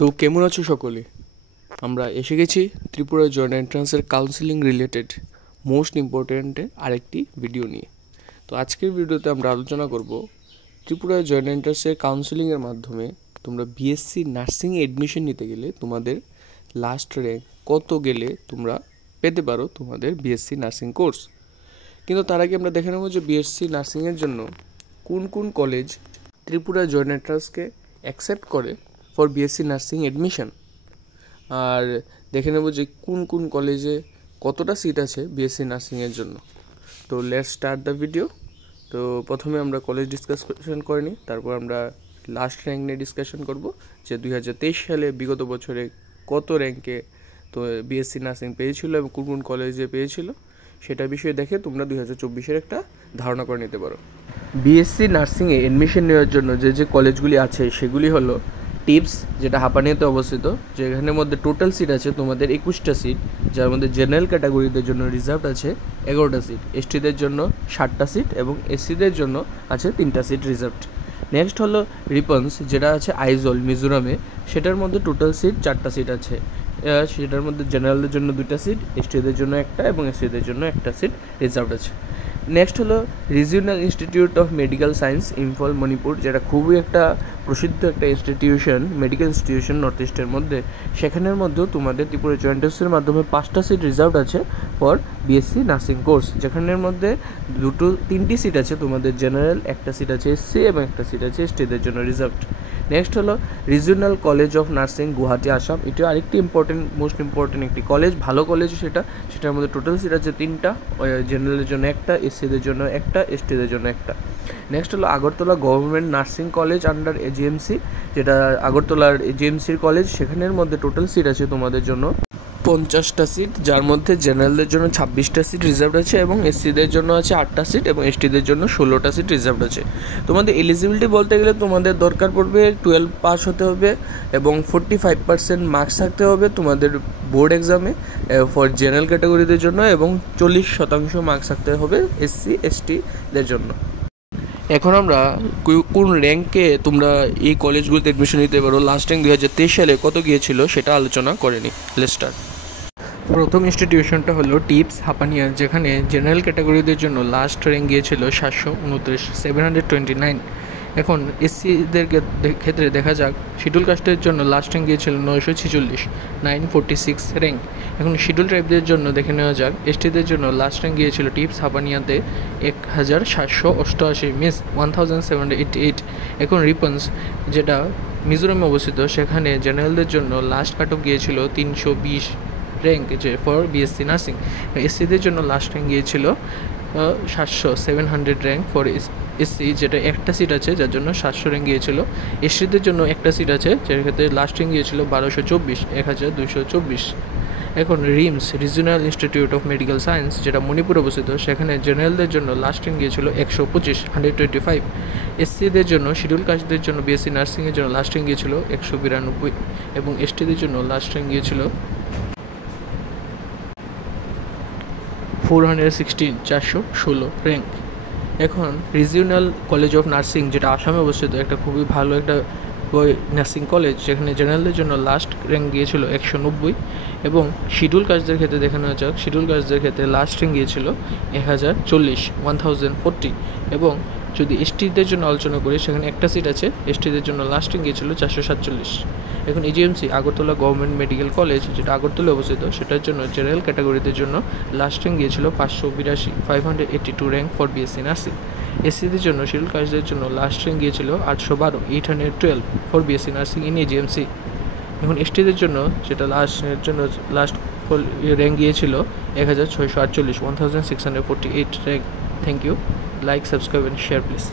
তো কেমন আছো সকলে? আমরা এসে গেছি ত্রিপুরা জয়েন্ট এন্ট্রান্সের কাউন্সিলিং রিলেটেড মোস্ট ইম্পর্ট্যান্টে আরেকটি ভিডিও নিয়ে। তো আজকের ভিডিওতে আমরা আলোচনা করব ত্রিপুরা জয়েন্ট এন্ট্রান্সের কাউন্সিলিংয়ের মাধ্যমে তোমরা বিএসসি নার্সিংয়ে অ্যাডমিশন নিতে গেলে তোমাদের লাস্ট র্যাঙ্ক কত গেলে তোমরা পেতে পারো তোমাদের বিএসসি নার্সিং কোর্স। কিন্তু তার আগে আমরা দেখে নেব যে বিএসসি নার্সিংয়ের জন্য কোন কোন কলেজ ত্রিপুরা জয়েন্ট এন্ট্রান্সকে অ্যাকসেপ্ট করে ফর বিএসসি নার্সিং অ্যাডমিশন, আর দেখে নেব যে কোন কোন কলেজে কতটা সিট আছে বিএসসি নার্সিংয়ের জন্য। তো লেটস স্টার্ট দ্য ভিডিও। তো প্রথমে আমরা কলেজ ডিসকাশন করে নিই, তারপর আমরা লাস্ট র্যাঙ্ক নিয়ে ডিসকাশন করব যে 2023 সালে বিগত বছরে কত র্যাঙ্কে তো বিএসসি নার্সিং পেয়েছিল এবং কোন কোন কলেজে পেয়েছিল সেটা বিষয়ে দেখে তোমরা 2024-এর একটা ধারণা করে নিতে পারো। বিএসসি নার্সিংয়ে অ্যাডমিশন নেওয়ার জন্য যে কলেজগুলি আছে সেগুলি হলো টিপস, যেটা হাঁপানিয়াতে অবস্থিত, যেখানের মধ্যে টোটাল সিট আছে তোমাদের 21টা সিট, যার মধ্যে জেনারেল ক্যাটাগরিদের জন্য রিজার্ভ আছে 11টা সিট, এসটিদের জন্য 60টা সিট এবং এসসিদের জন্য আছে 3টা সিট রিজার্ভড। নেক্সট হলো রিপন্স, যেটা আছে আইজল মিজোরামে, সেটার মধ্যে টোটাল সিট 4টা সিট আছে, সেটার মধ্যে জেনারেলদের জন্য 2টা সিট, এসটিদের জন্য 1টা এবং এসসিদের জন্য 1টা সিট রিজার্ভড আছে। নেক্সট হলো regional institute of medical science Imphal Manipur, যেটা খুবই একটা প্রসিদ্ধ একটা ইনস্টিটিউশন, মেডিকেল ইনস্টিটিউশন নর্থ ইস্টের মধ্যে। সেখানের মধ্যেও তোমাদের ত্রিপুরা জয়েন্ট এন্ট্রান্সের মাধ্যমে 5টা সিট রিজার্ভড আছে ফর বিএসসি নার্সিং কোর্স, যেখানের মধ্যে 3টি সিট আছে তোমাদের জেনারেল, 1টা সিট আছে এসসি এবং 1টা সিট আছে এসটিদের জন্য রিজার্ভড। নেক্সট হলো regional college of nursing Guwahati Assam, এটা আরেকটি মোস্ট ইম্পর্টেন্ট একটি কলেজ, ভালো কলেজ সেটার মধ্যে টোটাল সিট আছে 3টা, জেনারেলের জন্য 1টা, এসসিদের জন্য 1টা, এসটিদের জন্য 1টা। নেক্সট হলো Agartala government nursing college under AGMC, যেটা আগরতলার এজিএমসির কলেজ, সেখানের মধ্যে টোটাল সিট আছে তোমাদের জন্য 50টা সিট, যার মধ্যে জেনারেলদের জন্য 26টা সিট রিজার্ভড আছে এবং এসসিদের জন্য আছে 8টা সিট এবং এসটিদের জন্য 16টা সিট রিজার্ভড আছে। তোমাদের এলিজিবিলিটি বলতে গেলে তোমাদের দরকার পড়বে 12 পাস হতে হবে এবং 45% মার্কস থাকতে হবে তোমাদের বোর্ড এক্সামে ফর জেনারেল ক্যাটাগরিদের জন্য এবং 40% মার্কস থাকতে হবে এসসি এসটিদের জন্য। এখন আমরা কোন র্যাঙ্কে তোমরা এই কলেজগুলোতে অ্যাডমিশন নিতে পারো, লাস্ট র্যাঙ্ক 2023 সালে কত গিয়েছিল সেটা আলোচনা করে নিই। Let's start. প্রথম ইনস্টিটিউশনটা হলো টিপস হাঁপানিয়া, যেখানে জেনারেল ক্যাটাগরিদের জন্য লাস্ট র্যাঙ্ক গিয়েছিল 729, 729। এখন এসসিদের ক্ষেত্রে দেখা যাক, শিডিউল কাস্টের জন্য লাস্ট র্যাঙ্ক গিয়েছিল 946, 946 র্যাঙ্ক। এখন শিডিউল ট্রাইবদের জন্য দেখে নেওয়া যাক, এসটিদের জন্য লাস্ট র্যাঙ্ক গিয়েছিল টিপস হাঁপানিয়াতে 1788, মিস 1788। এখন রিপন্স, যেটা মিজোরামে অবস্থিত, সেখানে জেনারেলদের জন্য লাস্ট কাট অফ গিয়েছিল 320 র্যাঙ্ক, যে ফর বিএসসি নার্সিং। এসসিদের জন্য লাস্ট র্যাঙ্ক গিয়েছিল 700 র্যাঙ্ক ফর এসসি, যেটা 1টা সিট আছে যার জন্য 700 র্যাঙ্ক গিয়েছিল। এসটিদের জন্য 1টা সিট আছে, যার ক্ষেত্রে লাস্ট র্যাঙ্ক গিয়েছিল 1224, 1224। এখন rims regional institute of medical science, যেটা মণিপুর অবস্থিত, সেখানে জেনারেলদের জন্য লাস্ট র্যাঙ্ক গিয়েছিল 125, 125। এসসিদের জন্য শিডিউল কাস্টদের জন্য বিএসসি নার্সিংয়ের জন্য লাস্ট র্যাঙ্ক গিয়েছিল 192 এবং এসটিদের জন্য লাস্ট র্যাঙ্ক গিয়েছিল 416, 416 র্যাঙ্ক। এখন রিজিওনাল কলেজ অফ নার্সিং, যেটা আসামে অবস্থিত, একটা খুবই ভালো একটা নার্সিং কলেজ, যেখানে জেনারেলদের জন্য লাস্ট র্যাঙ্ক গিয়েছিল 190 এবং শিডিউল কাস্টদের ক্ষেত্রে দেখানো যাক, শিডিউল কাস্টদের ক্ষেত্রে লাস্ট র্যাঙ্ক গিয়েছিল 1040, 1040। এবং যদি এসটিদের জন্য আলোচনা করি, সেখানে 1টা সিট আছে, এসটিদের জন্য লাস্ট র্যাঙ্ক গিয়েছিল 447। এখন AGMC Agartala government medical college, যেটা আগরতলা অবস্থিত, সেটার জন্য জেনারেল ক্যাটাগরিদের জন্য লাস্ট র্যাঙ্ক গিয়েছিল 582, 582 র্যাঙ্ক ফর বিএসসি নার্সিং। এসসিদের জন্য শিডিউল কাস্টদের জন্য লাস্ট র্যাঙ্ক গিয়েছিল 812, 812 for BSc nursing in AGMC. এখন এসটিদের জন্য যেটা লাস্ট র্যাঙ্ক গিয়েছিল 1648, 1648 rank. Thank you. Like, subscribe and share please.